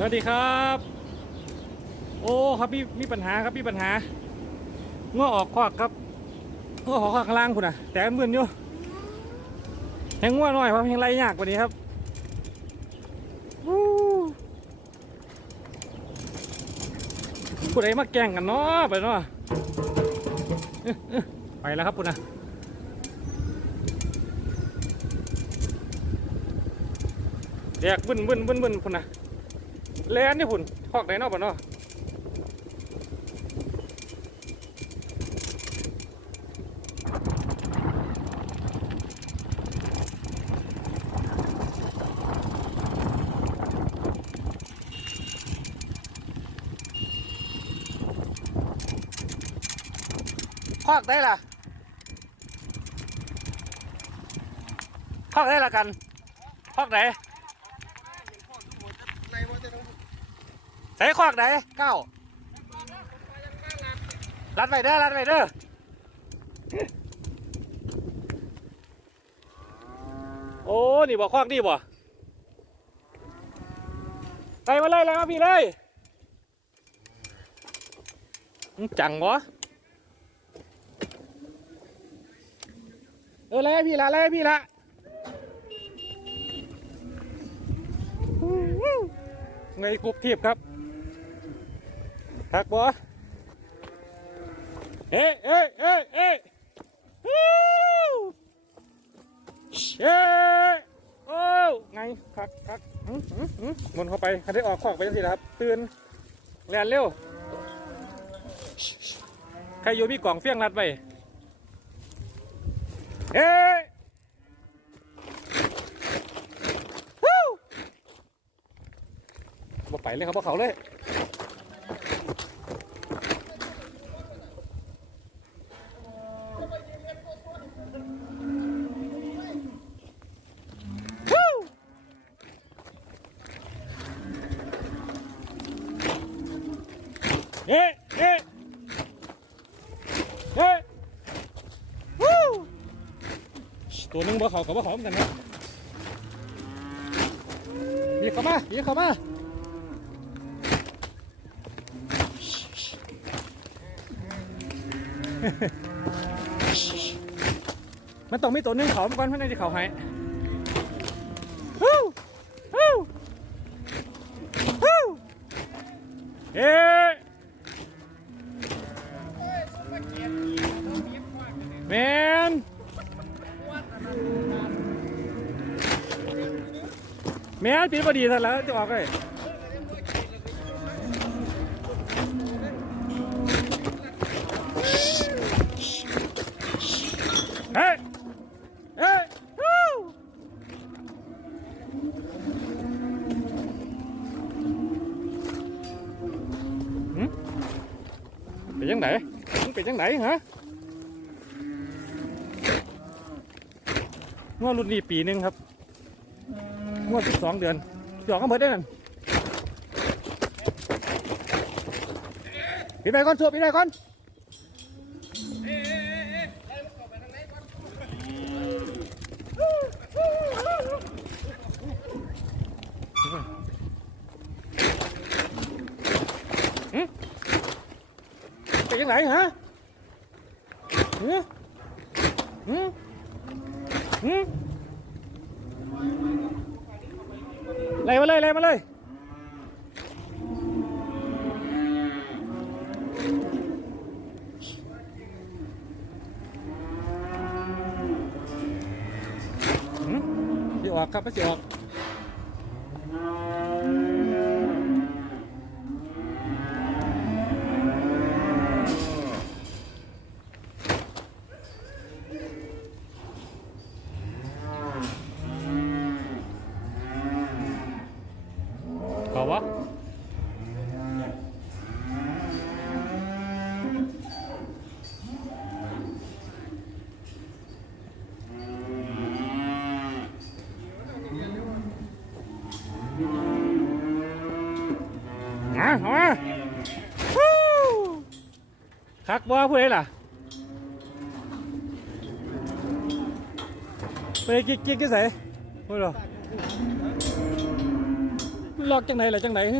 สวัสดีครับ โอ้ครับมีมีปัญหาครับมีปัญหาง้อออกควักครับง้อออกควักข้างล่างคุณน่ะแต่มันมึนอยู่แหงง้อหน่อยเพราะแหงไรยากกว่านี้ครับผู้ใดมาแกล้งกันเนาะไปเนาะไปแล้วครับคุณน่ะแดกบึ้นบึ้นบึ้นบึ้นคุณน่ะ แลนนี่พุ่นคอกไหนนาะบ่เนาะคอกได้ล่ะคอกได้ละกันคอกไหน ใส่ควักไหนเก้ารัดไปเด้อรัดไปเด้อโอ้ นี่บ่ควักนี่บ่ใส่มาเลยเลยมาพี่เลยจังวะเออลยพี่ละเลยพี่ละไงกุ๊บทีบครับ ทักบ่เอ๊ะเอ๊ะเอ๊ะเอ๊ะฮู้เอ๊ะโอ้ไงคักคักหมุนเข้าไปคันได้ออกขอกไปจังสิครับ ตื่นแล่นเร็ว ใครอยู่มีกล่องเฟี้ยงรัดไปเอ๊ะบ่ไปเลยครับบ่เขาเลย เอ๊ะเอ๊ะเอ๊ะวู้ตัวนึงบ่เขากับบ่เขาเหอนกันนะบีบเข้ามาบีบเข้ามามันต้องมีตัวนึงเขามาก่อนเพื่อนจะเขาให้ฮู้ฮู้ฮู้เอ๊ มนปีพอดีทันแล้วจะออกเลยเฮ้ยเฮ้ยฮู้หืมเป็นยังไงเป็นยังไงฮะงวดรุ่นนี้ปีหนึ่งครับ งวดสิบสองเดือนหยอกกันเบิดได้นั่นปิดไปก่อนชัวปิดไปก่อนไปยังไงฮะหืมหืมหืม ไล่มาเลยไล่มาเลยที่ออกครับไม่สิออก เขาวะมาเอามาฮู้คักบ่ผู้ใด ล่ะผู้ใดกิ๊กกิ๊กที่ใส่พูดหรอล็อกจังไหนล่ะจังไหนฮึ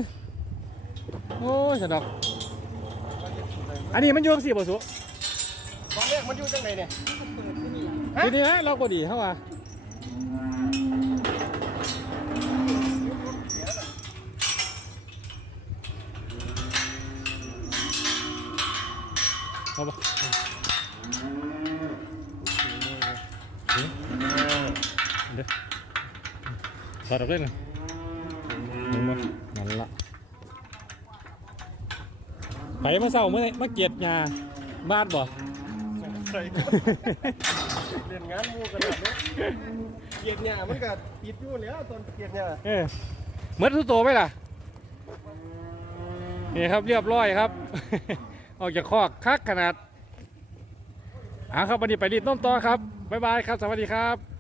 โอ้ยสะดอกอันนี้มันโยงสี่บ่สุตอนแรกมันอยู่จังไหนเนี่ยทีนี้นะล็อกบ่ดีเท่าว่าเอาบ่เดี๋ยวสอดออกเลยนะ เห็นบ่นั่นละไปมาเศร้าเมื่อไหร่มาเกียดยาบ้านบ่ ใส่เรียนงานหมูกันแบบนี้เกียกเนี่ยมันก็ปิดอยู่แล้วตอนเกียกเนี่ยเออเหมือนทุกตัวไหมล่ะ นี่ครับเรียบร้อยครับ ออกจากคอกคักขนาดอ่าครับวันนี้ไปรีดน้มต่อครับ บ๊ายบายครับ สวัสดีครับ